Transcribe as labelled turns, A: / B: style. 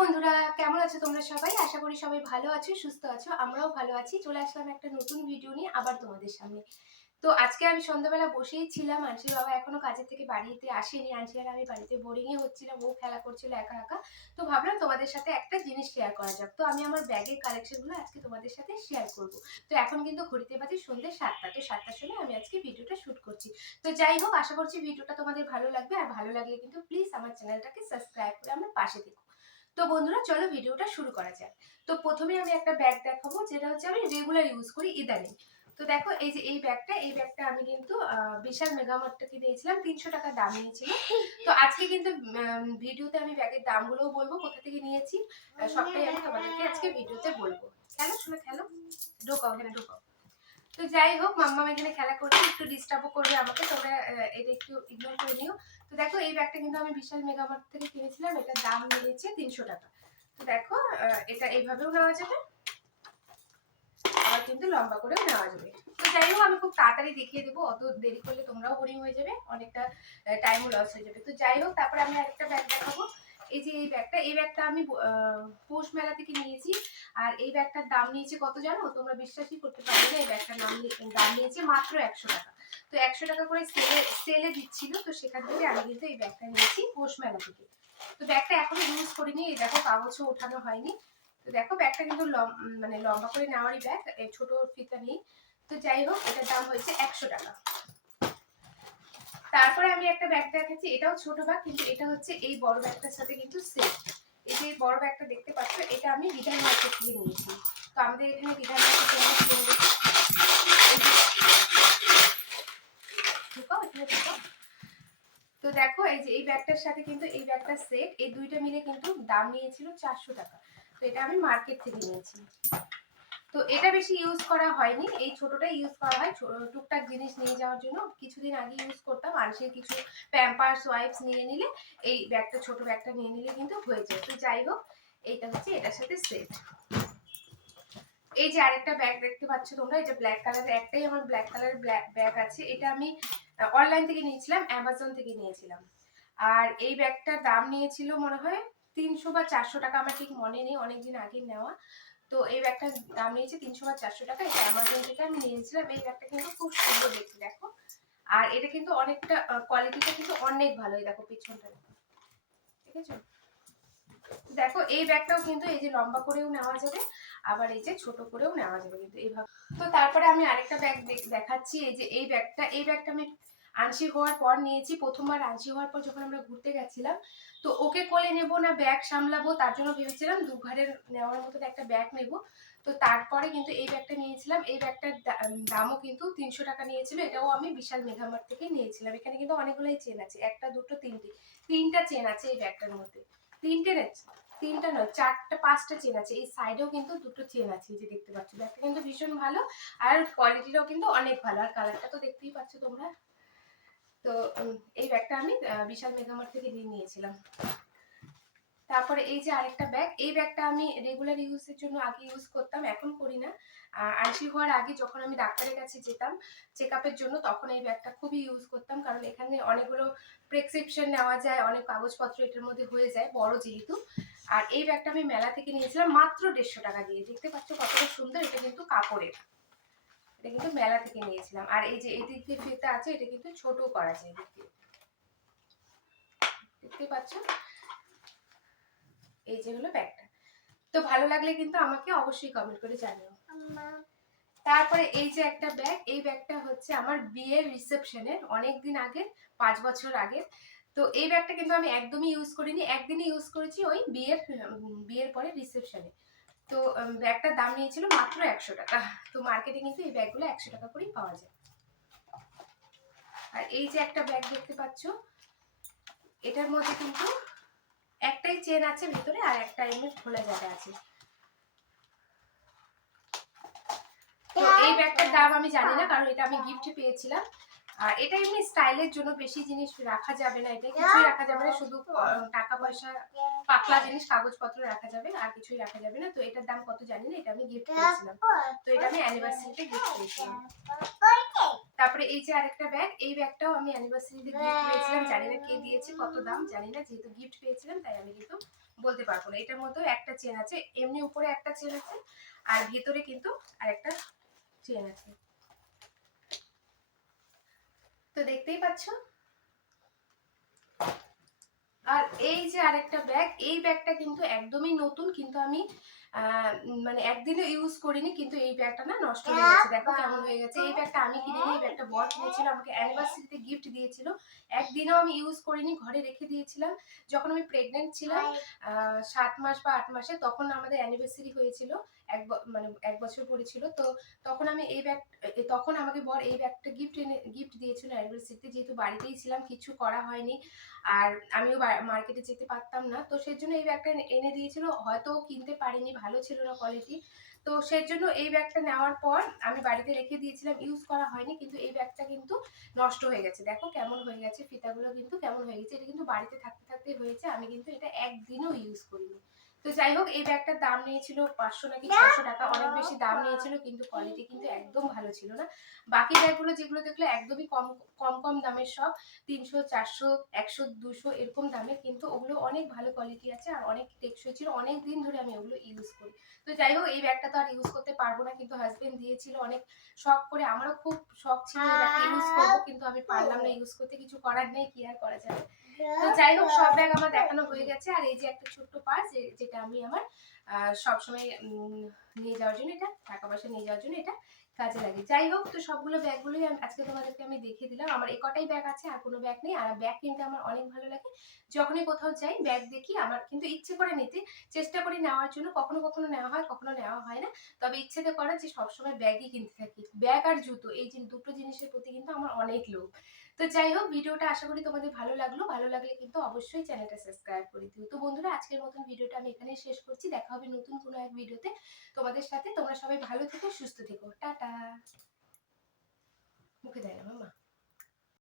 A: বন্ধুরা, কেমন আছো তোমরা সবাই? আশা করি সবাই ভালো আছো, সুস্থ আছো, আমরাও ভালো আছি। চলে আসলাম একটা নতুন ভিডিও নিয়ে আবার তোমাদের সামনে। তো আজকে আমি সন্ধ্যাবেলা বসেই ছিলাম, আনসির বাবা এখনও কাজের থেকে বাড়িতে আসেনি। আনসি আর আমি বাড়িতে বোরিংয়ে হচ্ছিলাম ও খেলা করছিল একা একা। তো ভাবলাম তোমাদের সাথে একটা জিনিস শেয়ার করা যাক। তো আমি আমার ব্যাগের কালেকশনগুলো আজকে তোমাদের সাথে শেয়ার করব। তো এখন কিন্তু ঘড়িতে বাজে সন্ধ্যে সাতটা। তো সাতটার সময় আমি আজকে ভিডিওটা শুট করছি। তো যাই হোক, আশা করছি ভিডিওটা তোমাদের ভালো লাগবে। আর ভালো লাগলে কিন্তু প্লিজ আমার চ্যানেলটাকে সাবস্ক্রাইব করে আমার পাশে থেকো। তো বন্ধুরা, চলো ভিডিওটা শুরু করা যাক। তো প্রথমে আমি একটা ব্যাগ দেখাবো, যেটা হচ্ছে আমি রেগুলার ইউজ করি ইদানিং। তো দেখো, এই যে এই ব্যাগটা এই ব্যাগটা আমি কিন্তু বিশাল মেগামার্ট থেকে নিয়েছিলাম তিনশো টাকা দাম নিয়েছিল তো আজকে কিন্তু ভিডিওতে আমি ব্যাগের দামগুলোও বলব, কোথা থেকে নিয়েছি সবটাই আমি তোমাদেরকে আজকে ভিডিওতে বলব। খেলো, শুনে খেলো। ঢোকাও, এখানে ঢোকাও। তো যাই হোক মাম্মা এখানে খেলা করছে, একটু ডিস্টার্বও করবে আমাকে, তোমরা এটা একটু ইগনোর করে নিও। তো দেখো, এই ব্যাগটা কিন্তু আমি বিশাল মেগামার্ট থেকে কিনেছিলাম এটার দাম নিয়েছে তিনশো টাকা। তো দেখো এটা এইভাবেও নেওয়া যাবে, আবার কিন্তু লম্বা করেও নেওয়া যাবে। তো যাই হোক, আমি খুব তাড়াতাড়ি দেখিয়ে দেবো, অত দেরি করলে তোমরাও বোরিং হয়ে যাবে, অনেকটা টাইমও লস হয়ে যাবে। তো যাই হোক, তারপরে আমি আরেকটা ব্যাগ দেখাবো। এই যে এই ব্যাগটা এই ব্যাগটা আমি পৌষ মেলা থেকে নিয়েছি। আর এই ব্যাগটার দাম নিয়েছে কত জানো? তোমরা বিশ্বাসই করতে পারবে না, এই ব্যাগটার নাম দাম নিয়েছে মাত্র একশো টাকা। তো একশো টাকা করে সেলে সেলে দিচ্ছিল, তো সেখান থেকে আমি কিন্তু এই ব্যাগটা নিয়েছি পৌষ মেলা থেকে। তো ব্যাগটা এখনও ইউজ করিনি, এই দেখো কাগজও ওঠানো হয়নি। তো দেখো ব্যাগটা কিন্তু মানে লম্বা করে নেওয়ারই ব্যাগ ছোট ফিতা নেই। তো যাই হোক, এটার দাম হয়েছে একশো টাকা। তারপরে আমি একটা ব্যাগ দেখাচ্ছি এটাও ছোট ব্যাগ কিন্তু এটা হচ্ছে এই বড় ব্যাগটার সাথে কিন্তু সেম এই যে বড় ব্যাগটা দেখতে পাচ্ছ, এটা আমি বিধান মার্কেট থেকে নিয়েছি তো আমাদের এখানে বিধান মার্কেট তো দেখো, এই যে এই ব্যাগটার সাথে কিন্তু এই ব্যাগটার সেট এই দুইটা মিলে কিন্তু দাম নিয়েছিল চারশো টাকা। তো এটা আমি মার্কেট থেকে নিয়েছি তো এটা বেশি ইউজ করা হয়নি। এই ছোটটা ইউজ করা হয়। টুকটাক জিনিস নিয়ে যাওয়ার জন্য কিছুদিন আগে ইউজ করতাম। আনসির কিছু প্যাম্পার্স ওয়াইপস নিয়ে নিলে, এই ব্যাগটা, ছোট ব্যাগটা নিয়ে নিলে কিন্তু হয়ে যায়। তো যাই হোক, এইটা হচ্ছে, এটার সাথে সেট এই যে আরেকটা ব্যাগ দেখতে পাচ্ছ তোমরা, এটা ব্ল্যাক কালারের একটাই আমার ব্ল্যাক কালারের ব্যাগ আছে। এটা আমি অনলাইন থেকে নিয়েছিলাম অ্যামাজন থেকে নিয়েছিলাম। আর এই ব্যাগটার দাম নিয়েছিল মনে হয় তিনশো বা চারশো টাকা, আমার ঠিক মনে নেই, অনেকদিন আগে নেওয়া। তো এই ব্যাগটার দাম নিয়েছে তিনশো বা চারশো টাকা। এটা অ্যামাজন থেকে আমি নিয়েছিলাম। এই ব্যাগটা কিন্তু খুব সুন্দর দেখতে, দেখো। আর এটা কিন্তু অনেকটা কোয়ালিটিটা কিন্তু অনেক ভালো। এই দেখো, পিছনটা দেখো। ঠিক আছে দেখো, এই ব্যাগটাও কিন্তু এই যে লম্বা করেও নেওয়া যাবে, আবার এই যে ছোট করেও নেওয়া যাবে কিন্তু এইভাবে। তো তারপরে আমি আরেকটা ব্যাগ দেখাচ্ছি। এই যে এই ব্যাগটা এই ব্যাগটা আমি আনসি হওয়ার পর নিয়েছি, প্রথমবার আনসি হওয়ার পর যখন আমরা ঘুরতে গেছিলাম, তো ওকে কোলে নেব না ব্যাগ সামলাবো, তার জন্য ভেবেছিলাম দু ঘাড়ের নেওয়ার মতন একটা ব্যাগ নেব। তো তারপরে কিন্তু এই ব্যাগটা নিয়েছিলাম, এই ব্যাগটার দামও কিন্তু তিনশো টাকা নিয়েছিল, এটাও আমি বিশাল মেঘামার থেকে নিয়েছিলাম। এখানে কিন্তু অনেকগুলোই চেন আছে, একটা, দুটো, তিনটে, তিনটা চেন আছে এই ব্যাগটার মধ্যে। তিনটে তিনটা নয়, চারটা, পাঁচটা চেন আছে, এই সাইডেও কিন্তু দুটো চেন আছে যে দেখতে পাচ্ছ। ব্যাগটা কিন্তু ভীষণ ভালো, আর কোয়ালিটিটাও কিন্তু অনেক ভালো, আর কালারটা তো দেখতেই পাচ্ছ তোমরা। তো এই ব্যাগটা আমি বিশাল মেগামার্ট থেকে দিয়ে নিয়েছিলাম। তারপরে এই যে আরেকটা ব্যাগ এই ব্যাগটা আমি রেগুলার ইউজের জন্য আগে ইউজ করতাম, এখন করি না। আইসি হওয়ার আগে যখন আমি ডাক্তারের কাছে যেতাম চেক জন্য, তখন এই ব্যাগটা খুবই ইউজ করতাম। কারণ এখানে অনেকগুলো প্রেসক্রিপশন নেওয়া যায়, অনেক কাগজপত্র এটার মধ্যে হয়ে যায়, বড় যেহেতু। আর এই ব্যাগটা আমি মেলা থেকে নিয়েছিলাম, মাত্র দেড়শো টাকা দিয়ে। দেখতে পাচ্ছ কতটা সুন্দর, এটা কিন্তু কাপড়ের। এটা কিন্তু মেলা থেকে নিয়েছিলাম। আর এই যে এই দিক দিয়ে ফিতা আছে এটা কিন্তু ছোট করা যায় এদিক দিয়ে। দেখতে পাচ্ছ? এই যে হলো ব্যাগটা। তো ভালো লাগলে কিন্তু আমাকে অবশ্যই কমেন্ট করে জানিও। তারপরে এই যে একটা ব্যাগ এই ব্যাগটা হচ্ছে আমার বিয়ের রিসেপশনের অনেক দিন আগে পাঁচ বছর আগে। তো এই ব্যাগটা কিন্তু আমি একদমই ইউজ করিনি। একদিনই ইউজ করেছি ওই বিয়ের বিয়ের পরে রিসেপশনে তো ব্যাগটার দাম নিয়েছিল মাত্র একশো টাকা। তো মার্কেটে কিন্তু এই ব্যাগগুলো একশো টাকা করেই পাওয়া যায়। আর এই যে একটা ব্যাগ দেখতে পাচ্ছ, এটার মধ্যে কিন্তু একটাই চেন আছে ভিতরে আর একটা এমনি খোলা জায়গা আছে। তো এই ব্যাগটার দাম আমি জানি না, কারণ এটা আমি গিফটে পেয়েছিলাম। এটা এমনি স্টাইলের জন্য বেশি জিনিস রাখা যাবে না এটা কিছুই রাখা যাবে না শুধু টাকা পয়সা পাতলা জিনিস কাগজপত্র রাখা যাবে আর কিছুই রাখা যাবে না। তো এটার দাম কত জানি না এটা আমি গিফট পেয়েছিলাম তো এটা আমি অ্যানিভার্সারিতে গিফট পেয়েছিলাম তারপরে এই যে আরেকটা ব্যাগ এই ব্যাগটাও আমি অ্যানিভার্সারিতে গিফট পেয়েছিলাম জানি না কে দিয়েছে কত দাম জানি না যেহেতু গিফট পেয়েছিলাম তাই আমি কিন্তু বলতে পারব না। এটার মধ্যেও একটা চেন আছে এমনি উপরে একটা চেন আছে আর ভিতরে কিন্তু আরেকটা চেন আছে। তো দেখতেই পাচ্ছ? আর এই যে আরেকটা ব্যাগ এই ব্যাগটা কিন্তু একদমই নতুন কিন্তু আমি মানে একদিনও ইউজ করিনি কিন্তু এই ব্যাগটা না নষ্ট হয়ে গেছে। দেখো কেমন হয়ে গেছে। এই ব্যাগটা আমি কিনিনি এই ব্যাগটা বর কিনেছিল আমাকে অ্যানিভার্সারিতে গিফট দিয়েছিল। একদিনও আমি ইউজ করিনি ঘরে রেখে দিয়েছিলাম। যখন আমি প্রেগনেন্ট ছিলাম আহ, সাত মাস বা আট মাসে তখন আমাদের অ্যানিভার্সারি হয়েছিল। এক মানে এক বছর পরেছিল। তো তখন আমি এই ব্যাগ তখন আমাকে বর এই ব্যাগটা গিফট এনে গিফট দিয়েছিল। অ্যানিভার্সারিতে যেহেতু বাড়িতেই ছিলাম, কিছু করা হয়নি। আর আমিও মার্কেটে যেতে পারতাম না। তো সেই জন্য এই ব্যাগটা এনে দিয়েছিল। হয়তো কিনতে পারিনি, ভালো ছিল না কোয়ালিটি তো সেই জন্য এই ব্যাগটা নেওয়ার পর আমি বাড়িতে রেখে দিয়েছিলাম ইউজ করা হয়নি। কিন্তু এই ব্যাগটা কিন্তু নষ্ট হয়ে গেছে। দেখো কেমন হয়ে গেছে, ফিতাগুলো কিন্তু কেমন হয়ে গেছে। এটা কিন্তু বাড়িতে থাকতে থাকতে হয়েছে। আমি কিন্তু এটা একদিনও ইউজ করিনি। তো যাই হোক এই ব্যাগটার দাম নিয়েছিল পাঁচশো নাকি ছশো টাকা অনেক বেশি দাম নিয়েছিল কিন্তু কোয়ালিটি কিন্তু একদম ভালো ছিল না। বাকি ব্যাগগুলো যেগুলো দেখলে একদমই কম কম কম দামের সব তিনশো চারশো একশো দুশো এরকম দামের কিন্তু ওগুলো অনেক ভালো কোয়ালিটি আছে আর অনেক টেকসই ছিল। অনেক দিন ধরে আমি ওগুলো ইউজ করি। তো যাই হোক এই ব্যাগটা তো আর ইউজ করতে পারব না কিন্তু হাজবেন্ড দিয়েছিল অনেক শখ করে। আমারও খুব শখ ছিল এই ব্যাগটা ইউজ করব কিন্তু আমি পারলাম না ইউজ করতে। কিছু করার নেই কি আর করা যাবে? তো যাই হোক সব ব্যাগ আমার দেখানো হয়ে গেছে। আর এই যে একটা ছোট্ট পার্স যেটা আমি আমার আহ, সবসময় নিয়ে যাওয়ার জন্য এটা টাকা পয়সা নিয়ে যাওয়ার জন্য এটা কাজে লাগে। যাই হোক তো সবগুলো ব্যাগগুলোই আমি- আজকে তোমাদেরকে আমি দেখিয়ে দিলাম। আমার এই কটাই ব্যাগ আছে আর কোনো ব্যাগ নেই। আর ব্যাগ কিনতে আমার অনেক ভালো লাগে। যখনই কোথাও যাই ব্যাগ দেখি আমার কিন্তু ইচ্ছে করে নিতে। চেষ্টা করি নেওয়ার জন্য। কখনো কখনো নেওয়া হয় কখনো নেওয়া হয় না। তবে ইচ্ছেতে করে যে সবসময় ব্যাগই কিনতে থাকি। ব্যাগ আর জুতো এই দুটো জিনিসের প্রতি কিন্তু আমার অনেক লোভ। তো যাই হোক, ভিডিওটা আশা করি তোমাদের ভালো লাগল। ভালো লাগলে কিন্তু অবশ্যই চ্যানেলটা সাবস্ক্রাইব করে দিও। তো বন্ধুরা, আজকের মতন ভিডিওটা আমি এখানে শেষ করছি। দেখা হবে নতুন কোনো এক ভিডিওতে। তোমাদের সাথে তোমরা সবাই ভালো থেকো, সুস্থ থেকো। টাটা। মুখে দেয় না, মামা।